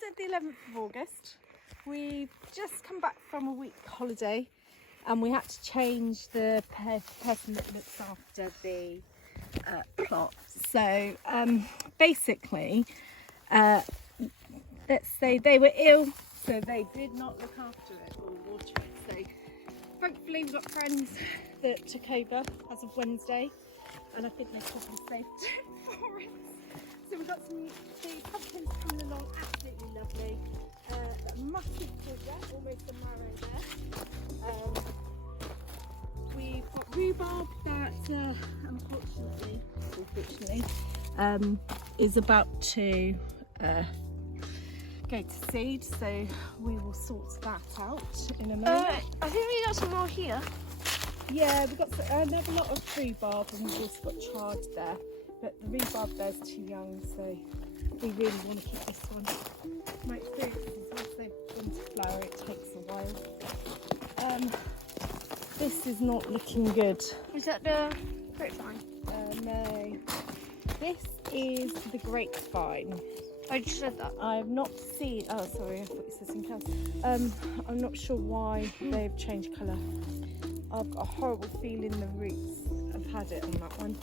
Monday the 11th of August. We've just come back from a week holiday and we had to change the person that looks after the plot. So basically, let's say they were ill, so they did not look after it or water it. So thankfully we've got friends that took over as of Wednesday, and I think they're probably saved for it. So we've got the pumpkins coming along, absolutely lovely. Massive figure, almost a marrow there. We've got rhubarb that unfortunately is about to go to seed, so we will sort that out in a moment. I think we got some more here. Yeah, we've got another lot of rhubarb and we've also got chard there, but the rhubarb there's too young, so we really want to keep this one. My experience is also into flower, it takes a while. This is not looking good. Is that the grapevine? No, this is the grapevine. I just said that. I have not seen. Oh, sorry, I thought you said something else. I'm not sure why they've changed colour. I've got a horrible feeling the roots have had it on that one.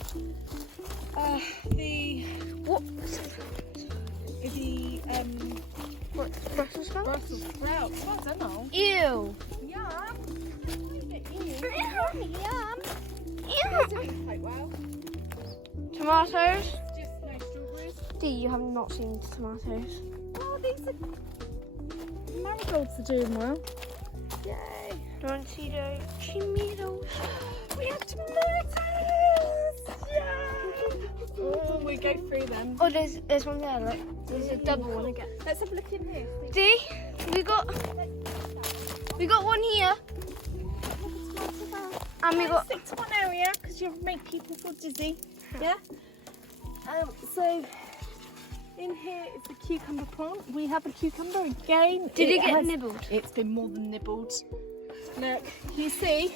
Brussels sprouts? Brussels sprouts. I don't know. Ew. Yum. Yum. They're doing quite well. Tomatoes? Just no strawberries. D, you have not seen the tomatoes. Oh, these are marigolds are doing well. Yay. Don't see the tomatoes. We have tomatoes. Yay. Oh, we go through them. Oh, there's one there. Look, there's a double one again. Let's have a look in here. D, we got one here, and we got. Stick to one area because you'll make people feel dizzy. Yeah. So in here is the cucumber plant. We have a cucumber again. Did it get nibbled? It's been more than nibbled. Look, you see.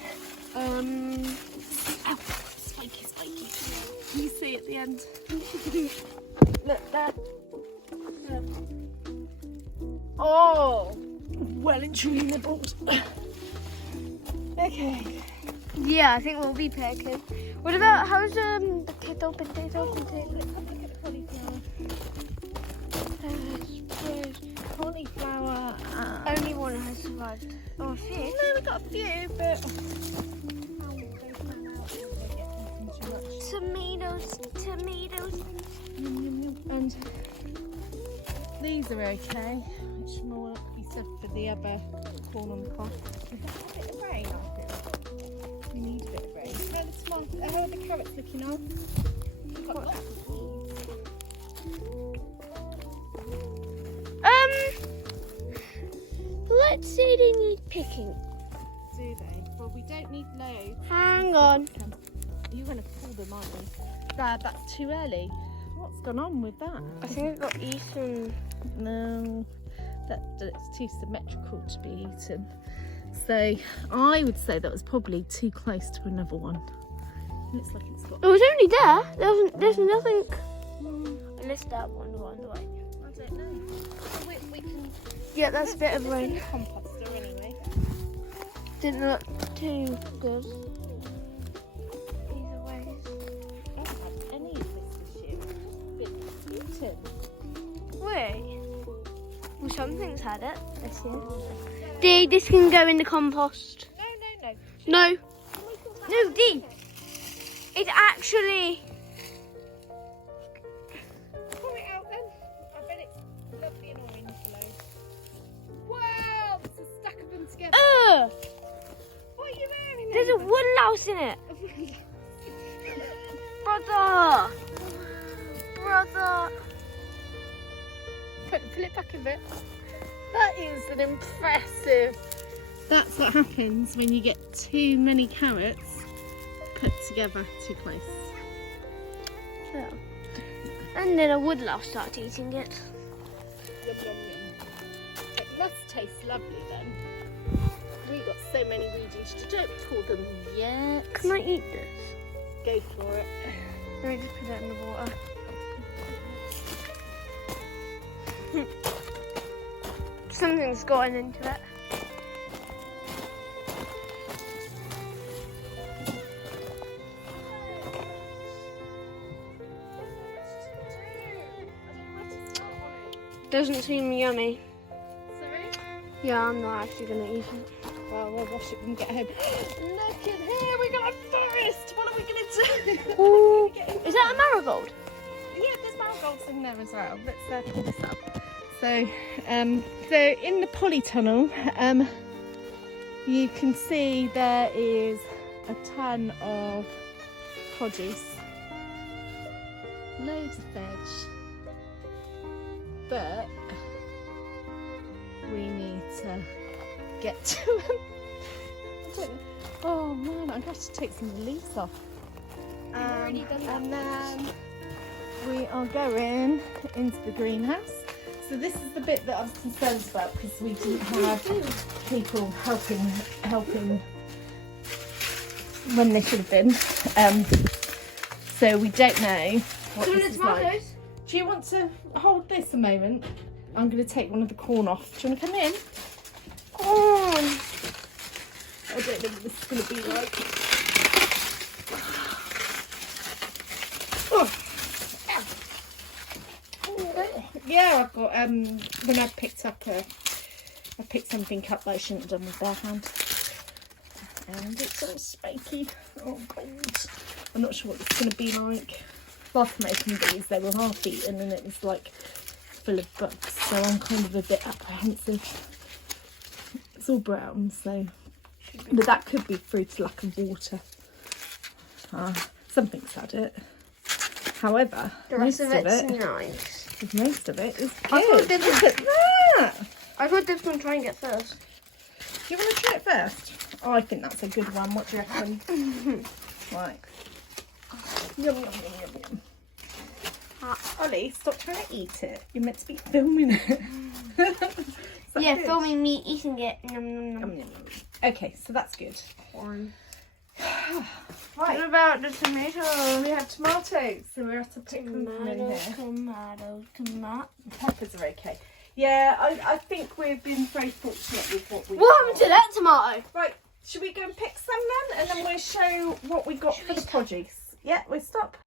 Ow, spiky. You see at the end. Look there. Oh, well and truly nibbled. Okay. Yeah, I think we'll be picking. What about how's the potato? Let's have a look at the cauliflower. Cauliflower. Only one has survived. Oh, fish. No, we got a few, but Tomatoes. and these are okay. Which more be said for the other corn on the cob. We have a bit of rain after it. We need a bit of rain. How are the carrots looking on? We've got lots of Let's say they need picking. Do they? Well, we don't need loads. Hang on. You're going to pull them, aren't you? Dad, that's too early. What's gone on with that? I think I've got eaten. No, it's too symmetrical to be eaten. So I would say that was probably too close to another one. Looks like it's got. It was only there. There's nothing. Unless that one's on the way. I don't know. We can. Yeah, that's a bit of rain. Composter anyway. Didn't look too good. Either way. I haven't had any of this year. Been eaten. Wait. Well, something's had it this year. D, this can go in the compost. No. No, D. It's actually. Pull it out then. I bet it's lovely and orange below. Wow, there's a stack of them together. What are you wearing? There's a wood louse in it. Brother. Pull it back a bit. That is an impressive. That's what happens when you get too many carrots put together too close. Yeah. And then a wood louse starts eating it. Yum, yum, yum. It must taste lovely then. We've got so many regions to don't pull them yet. Can I eat this? Go for it. Let me just put it in the water. something's gotten into it. Doesn't seem yummy. Sorry? Yeah, I'm not actually gonna eat it. Well, we'll wash it when we get home. Look at here, we got a forest. What are we gonna do? Ooh. Is that a marigold? Yeah, there's marigolds in there as well. Let's pull this up. So in the polytunnel, you can see there is a ton of produce, loads of veg, but we need to get to them. Oh man, I'm going to take some of the leaves off. already done that. And then we are going into the greenhouse. So this is the bit that I was concerned about because we didn't have people helping when they should have been. So we don't know what Some of this the is like. tomatoes. Do you want to hold this a moment? I'm going to take one of the corn off. Do you want to come in? Corn. I don't know what this is going to be like. Oh. Yeah, I've got when I picked something up that I shouldn't have done with bare hand, and it's all spiky. Oh god, I'm not sure what it's going to be like. Last time I opened these, they were half eaten and it was like full of bugs, so I'm kind of a bit apprehensive. It's all brown, so but that could be through to lack of water. Something's had it. However, The rest of it's nice. most of it is I thought good. this Look at that! I thought this one trying it first. Do you want to try it first? Oh, I think that's a good one. What do you reckon? Right. Yum, yum, yum, yum, yum. Ollie, stop trying to eat it. You're meant to be filming it. Is that Yeah, good? filming me eating it. Nom, nom, nom. Yum, yum, yum. Okay, so that's good. Corn. Right. What about the tomatoes? We have tomatoes, so we have to pick them from in Tomatoes, here. tomatoes, tomatoes. Peppers are okay. Yeah, I think we've been very fortunate with what we What happened to that tomato? Right, should we go and pick some then? And then we'll show what we got for the produce. Yeah, we'll stop.